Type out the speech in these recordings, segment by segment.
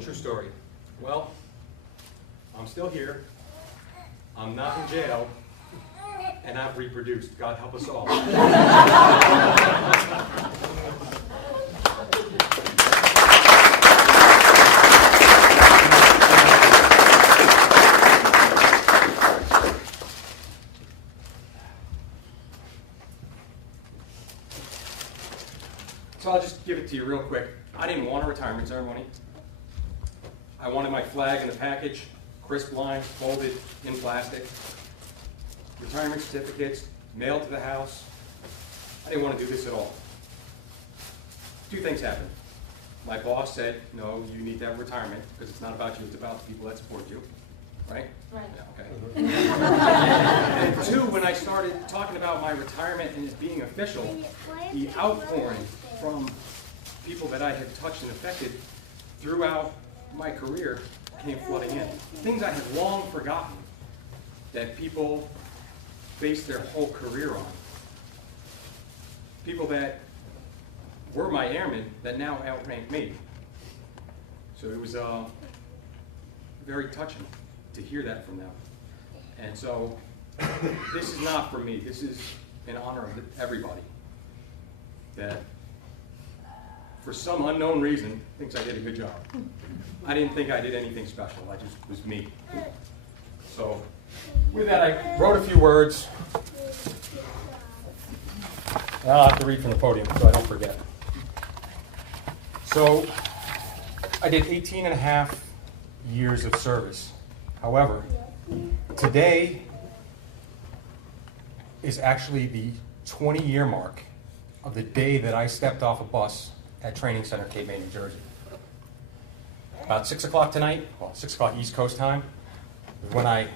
True story. Well, I'm still here. I'm not in jail. And I've reproduced. God help us all. So I'll just give it to you real quick. I didn't want a retirement ceremony. I wanted my flag in the package, crisp lines, folded in plastic, retirement certificates, mailed to the house. I didn't want to do this at all. Two things happened. My boss said, no, you need to have retirement because it's not about you, it's about the people that support you. Right? Right. Yeah, okay. And two, when I started talking about my retirement and it being official, the outpouring from people that I had touched and affected throughout my career came flooding in. Things I had long forgotten that people based their whole career on. People that were my airmen that now outranked me. So it was very touching to hear that from them. And so this is not for me. This is in honor of everybody that for some unknown reason thinks I did a good job. I didn't think I did anything special. I just was me. So with that, I wrote a few words. And I'll have to read from the podium so I don't forget. So I did 18 and a half years of service. However, today is actually the 20-year mark of the day that I stepped off a bus at Training Center, Cape May, New Jersey. About 6 o'clock tonight, well, 6 o'clock East Coast time, is when I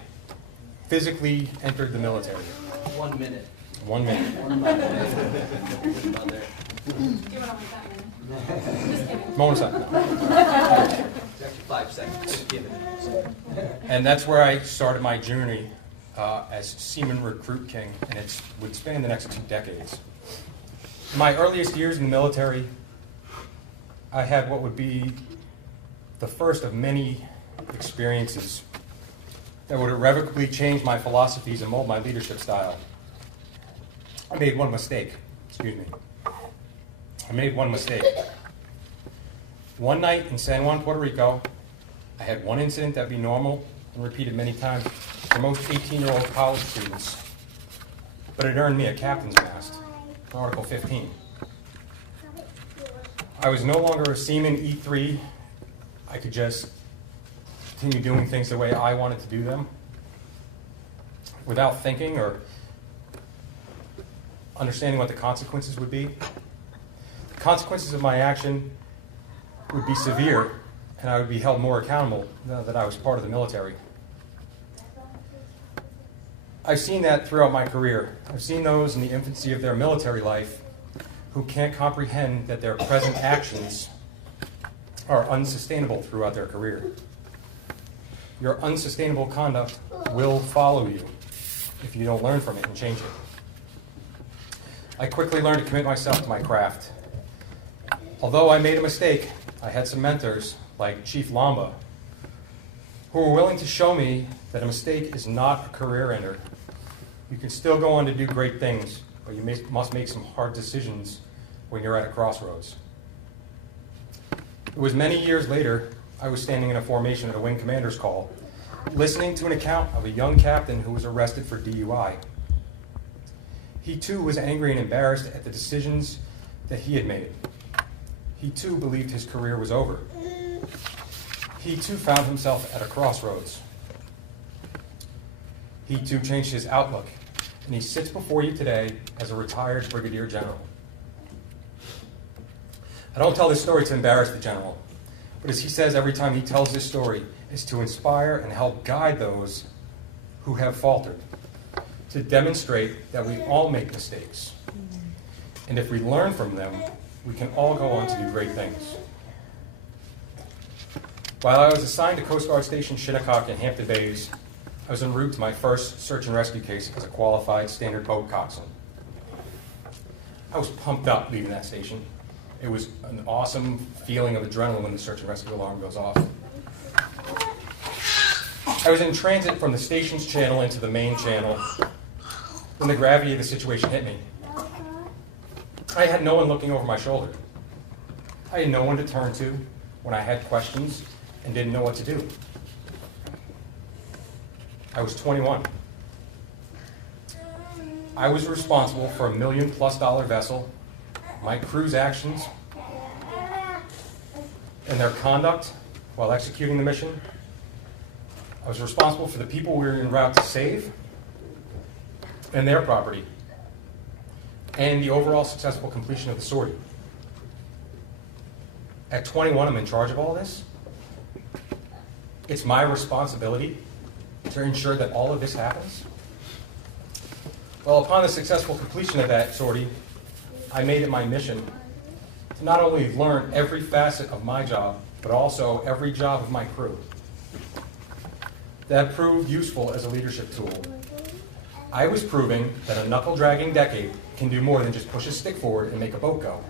physically entered the military. 1 minute. 1 minute. About there. Give it on that minute. Just kidding. Moment of silence. It's actually 5 seconds. Just give it. And that's where I started my journey as Seaman Recruit King, and it would span the next 2 decades. In my earliest years in the military, I had what would be the first of many experiences that would irrevocably change my philosophies and mold my leadership style. I made one mistake. Excuse me. I made one mistake. One night in San Juan, Puerto Rico, I had one incident that'd be normal and repeated many times for most 18-year-old college students, but it earned me a captain's mast, Article 15. I was no longer a Seaman E3. I could just continue doing things the way I wanted to do them without thinking or understanding what the consequences would be. The consequences of my action would be severe, and I would be held more accountable now that I was part of the military. I've seen that throughout my career. I've seen those in the infancy of their military life who can't comprehend that their present actions are unsustainable throughout their career. Your unsustainable conduct will follow you if you don't learn from it and change it. I quickly learned to commit myself to my craft. Although I made a mistake, I had some mentors, like Chief Lamba, who were willing to show me that a mistake is not a career ender. You can still go on to do great things, but you must make some hard decisions when you're at a crossroads. It was many years later, I was standing in a formation at a wing commander's call, listening to an account of a young captain who was arrested for DUI. He too was angry and embarrassed at the decisions that he had made. He too believed his career was over. He too found himself at a crossroads. He too changed his outlook, and he sits before you today as a retired brigadier general. I don't tell this story to embarrass the general, but as he says every time he tells this story, is to inspire and help guide those who have faltered, to demonstrate that we all make mistakes. And if we learn from them, we can all go on to do great things. While I was assigned to Coast Guard Station Shinnecock in Hampton Bays, I was en route to my first search and rescue case as a qualified standard boat coxswain. I was pumped up leaving that station. It was an awesome feeling of adrenaline when the search and rescue alarm goes off. I was in transit from the station's channel into the main channel when the gravity of the situation hit me. I had no one looking over my shoulder. I had no one to turn to when I had questions and didn't know what to do. I was 21. I was responsible for $1 million+ vessel, my crew's actions, and their conduct while executing the mission. I was responsible for the people we were en route to save and their property, and the overall successful completion of the sortie. At 21, I'm in charge of all this. It's my responsibility to ensure that all of this happens. Well, upon the successful completion of that sortie, I made it my mission to not only learn every facet of my job, but also every job of my crew. That proved useful as a leadership tool. I was proving that a knuckle-dragging decade can do more than just push a stick forward and make a boat go.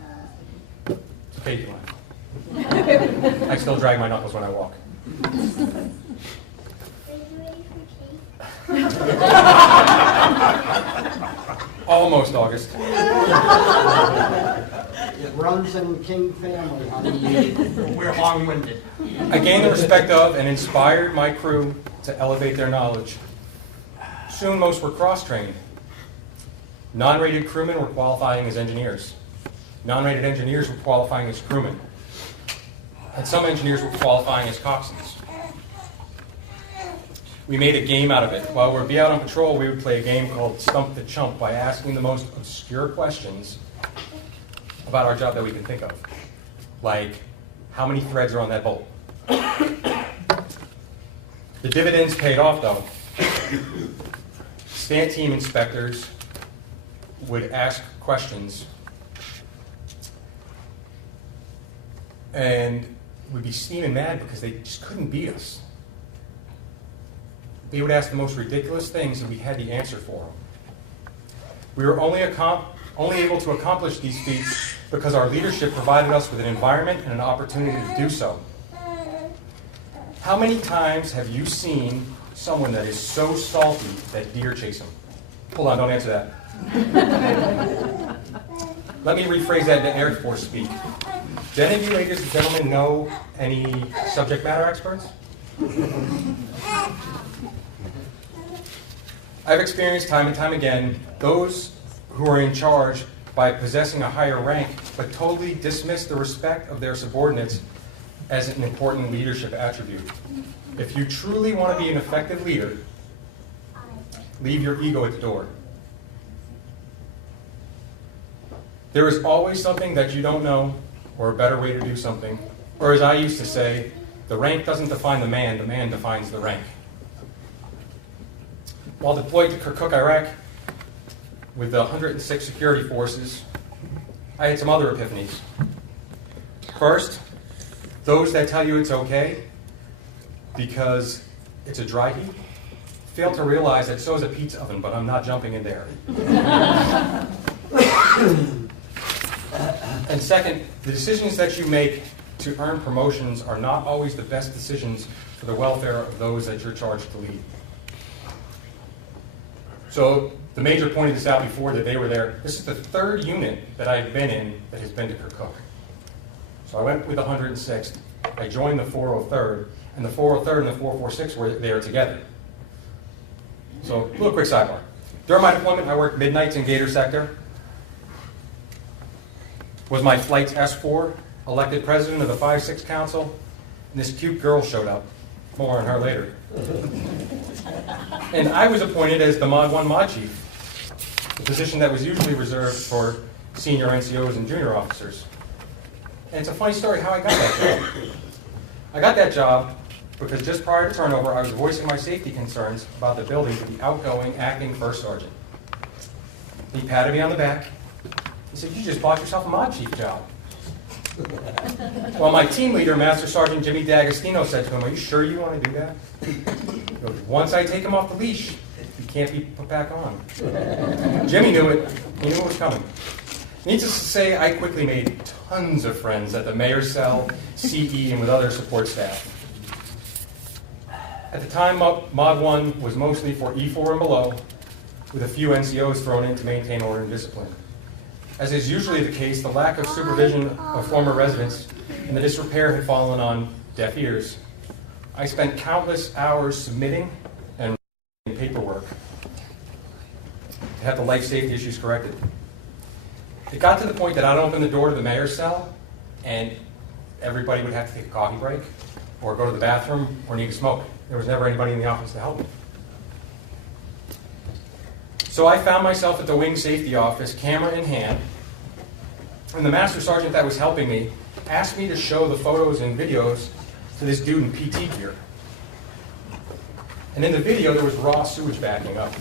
It's okay, you laugh. I still drag my knuckles when I walk. Almost August. It runs in King family, honey. We're long-winded. I gained the respect of and inspired my crew to elevate their knowledge. Soon most were cross-trained. Non-rated crewmen were qualifying as engineers. Non-rated engineers were qualifying as crewmen. And some engineers were qualifying as coxswains. We made a game out of it. While we'd be out on patrol, we would play a game called Stump the Chump by asking the most obscure questions about our job that we can think of. Like, how many threads are on that bolt? The dividends paid off, though. Stant team inspectors would ask questions, and we'd be steaming mad because they just couldn't beat us. They would ask the most ridiculous things, and we had the answer for them. We were only able to accomplish these feats because our leadership provided us with an environment and an opportunity to do so. How many times have you seen someone that is so salty that deer chase them? Hold on, don't answer that. Let me rephrase that into Air Force speak. Do any of you ladies and gentlemen know any subject matter experts? I've experienced time and time again those who are in charge by possessing a higher rank but totally dismiss the respect of their subordinates as an important leadership attribute. If you truly want to be an effective leader, leave your ego at the door. There is always something that you don't know, or a better way to do something. Or as I used to say, the rank doesn't define the man defines the rank. While deployed to Kirkuk, Iraq, with the 106 security forces, I had some other epiphanies. First, those that tell you it's okay because it's a dry heat fail to realize that so is a pizza oven, but I'm not jumping in there. And second, the decisions that you make to earn promotions are not always the best decisions for the welfare of those that you're charged to lead. So the major pointed this out before that they were there. This is the third unit that I've been in that has been to Kirkuk. So I went with the 106th. I joined the 403rd, and the 403rd and the 446 were there together. So a little quick sidebar. During my deployment, I worked midnights in Gator Sector. Was my flight's S4, elected president of the 5-6 Council, and this cute girl showed up. More on her later. And I was appointed as the Mod 1 Mod Chief, the position that was usually reserved for senior NCOs and junior officers. And it's a funny story how I got that job. I got that job because just prior to turnover, I was voicing my safety concerns about the building to the outgoing acting first sergeant. He patted me on the back. He said, "You just bought yourself a Mod Chief job." Well, my team leader, Master Sergeant Jimmy D'Agostino, said to him, "Are you sure you want to do that?" He goes, "Once I take him off the leash, he can't be put back on." Jimmy knew it. He knew it was coming. Needless to say, I quickly made tons of friends at the mayor's cell, CE, and with other support staff. At the time, Mod 1 was mostly for E4 and below, with a few NCOs thrown in to maintain order and discipline. As is usually the case, the lack of supervision of former residents and the disrepair had fallen on deaf ears. I spent countless hours submitting and writing paperwork to have the life safety issues corrected. It got to the point that I'd open the door to the mayor's cell and everybody would have to take a coffee break or go to the bathroom or need a smoke. There was never anybody in the office to help me. So I found myself at the wing safety office, camera in hand, and the master sergeant that was helping me asked me to show the photos and videos to this dude in PT gear. And in the video, there was raw sewage backing up.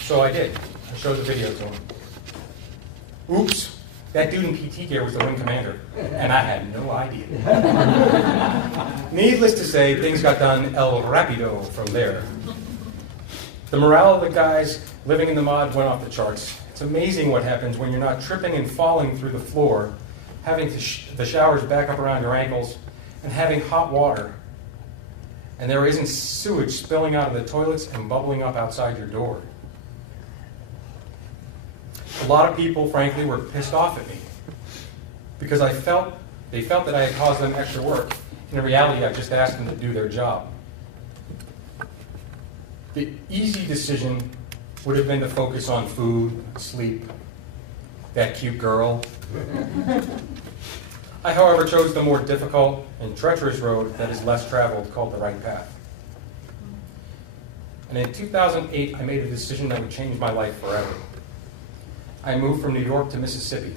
So I did. I showed the video to him. Oops, that dude in PT gear was the wing commander, and I had no idea. Needless to say, things got done el rapido from there. The morale of the guys living in the mod went off the charts. It's amazing what happens when you're not tripping and falling through the floor, having the showers back up around your ankles, and having hot water, and there isn't sewage spilling out of the toilets and bubbling up outside your door. A lot of people, frankly, were pissed off at me because they felt that I had caused them extra work. In reality, I just asked them to do their job. The easy decision would have been to focus on food, sleep, that cute girl. I, however, chose the more difficult and treacherous road that is less traveled, called the right path. And in 2008, I made a decision that would change my life forever. I moved from New York to Mississippi.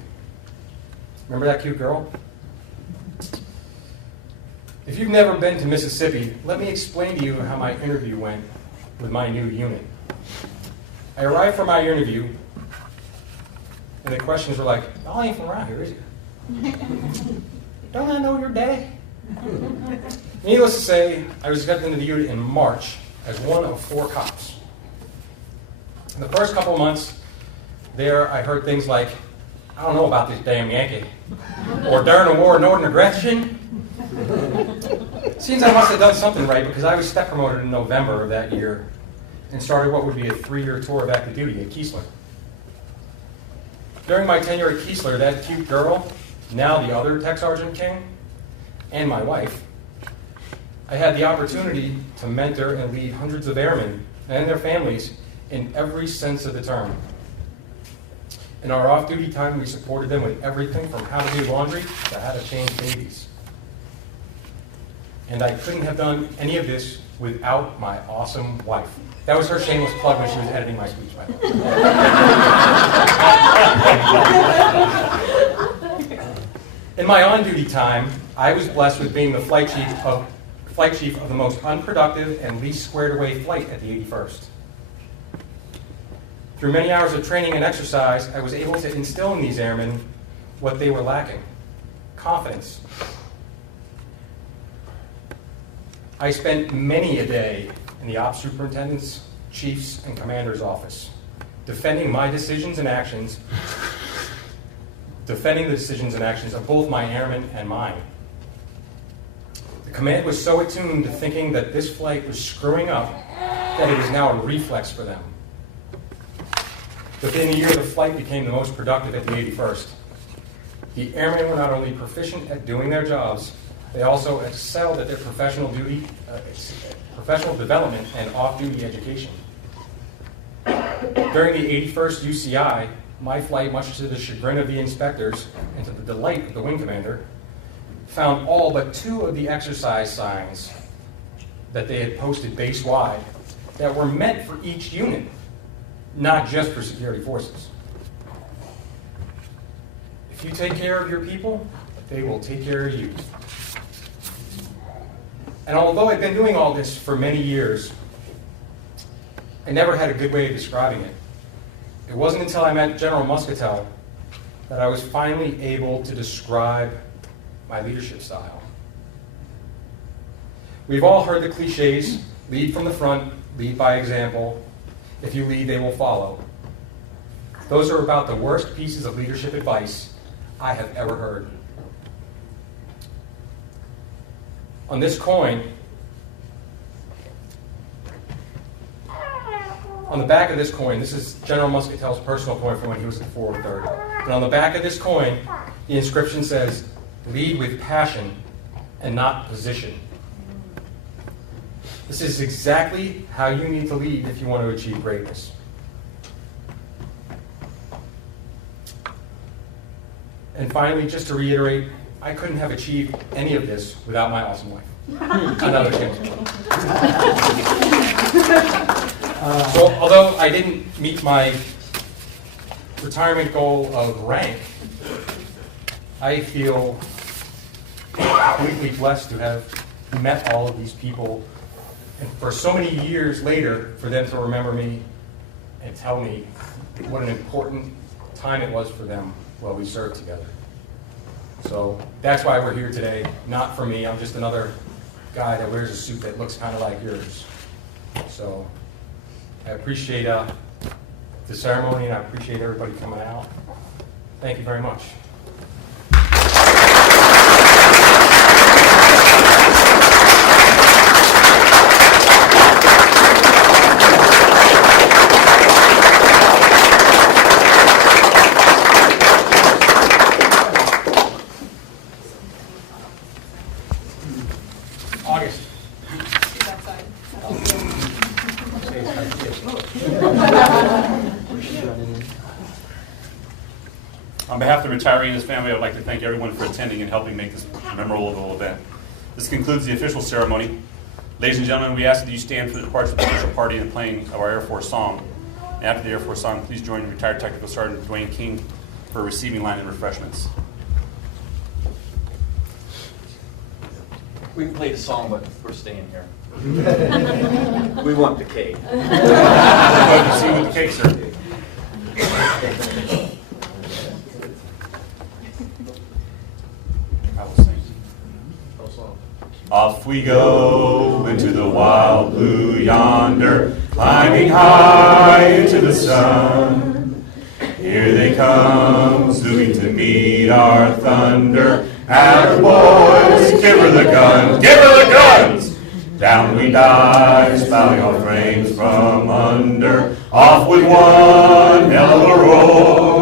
Remember that cute girl? If you've never been to Mississippi, let me explain to you how my interview went with my new unit. I arrived for my interview, and the questions were like, "Y'all ain't from around here, is you? Don't I know your daddy?" Needless to say, I was accepted into the unit in March as one of 4 cops. In the first couple of months there, I heard things like, "I don't know about this damn Yankee," or "During the war, Northern aggression." Seems I must have done something right because I was step promoted in November of that year and started what would be a 3-year tour of active duty at Keesler. During my tenure at Keesler, that cute girl, now the other Tech Sergeant King, and my wife, I had the opportunity to mentor and lead hundreds of airmen and their families in every sense of the term. In our off-duty time, we supported them with everything from how to do laundry to how to change babies. And I couldn't have done any of this without my awesome wife. That was her shameless plug when she was editing my speech, by the way. In my on-duty time, I was blessed with being the flight chief of the most unproductive and least squared away flight at the 81st. Through many hours of training and exercise, I was able to instill in these airmen what they were lacking: confidence. I spent many a day in the ops superintendent's, chief's, and commander's office, defending the decisions and actions of both my airmen and mine. The command was so attuned to thinking that this flight was screwing up that it was now a reflex for them. Within a year, the flight became the most productive at the 81st. The airmen were not only proficient at doing their jobs, they also excelled at their professional development and off-duty education. During the 81st UCI, my flight, much to the chagrin of the inspectors and to the delight of the wing commander, found all but 2 of the exercise signs that they had posted base-wide that were meant for each unit, not just for security forces. If you take care of your people, they will take care of you. And although I've been doing all this for many years, I never had a good way of describing it. It wasn't until I met General Muscatel that I was finally able to describe my leadership style. We've all heard the cliches: lead from the front, lead by example, If you lead, they will follow. Those are about the worst pieces of leadership advice I have ever heard. On this coin, on the back of this coin, this is General Muscatel's personal coin from when he was the forward third. And on the back of this coin, the inscription says, "Lead with passion and not position." This is exactly how you need to lead if you want to achieve greatness. And finally, just to reiterate, I couldn't have achieved any of this without my awesome wife. Another chance. So, although I didn't meet my retirement goal of rank, I feel completely blessed to have met all of these people, and for so many years later, for them to remember me and tell me what an important time it was for them while we served together. So that's why we're here today. Not for me, I'm just another guy that wears a suit that looks kind of like yours. So I appreciate the ceremony, and I appreciate everybody coming out. Thank you very much. August. She's outside. On behalf of the retiree and his family, I would like to thank everyone for attending and helping make this a memorable event. This concludes the official ceremony. Ladies and gentlemen, we ask that you stand for the departure of the official party and the playing of our Air Force song. And after the Air Force song, please join retired Technical Sergeant Dwayne King for a receiving line and refreshments. We can play the song, but we're staying here. We want the cake. Good to see you with the cake, sir. I will sing. Off we go into the wild blue yonder, climbing high into the sun. Here they come, zooming to meet our thunder. Our boys, give her the guns, give her the guns! Down we dive, spouting our frames from under. Off with one hell of a roar.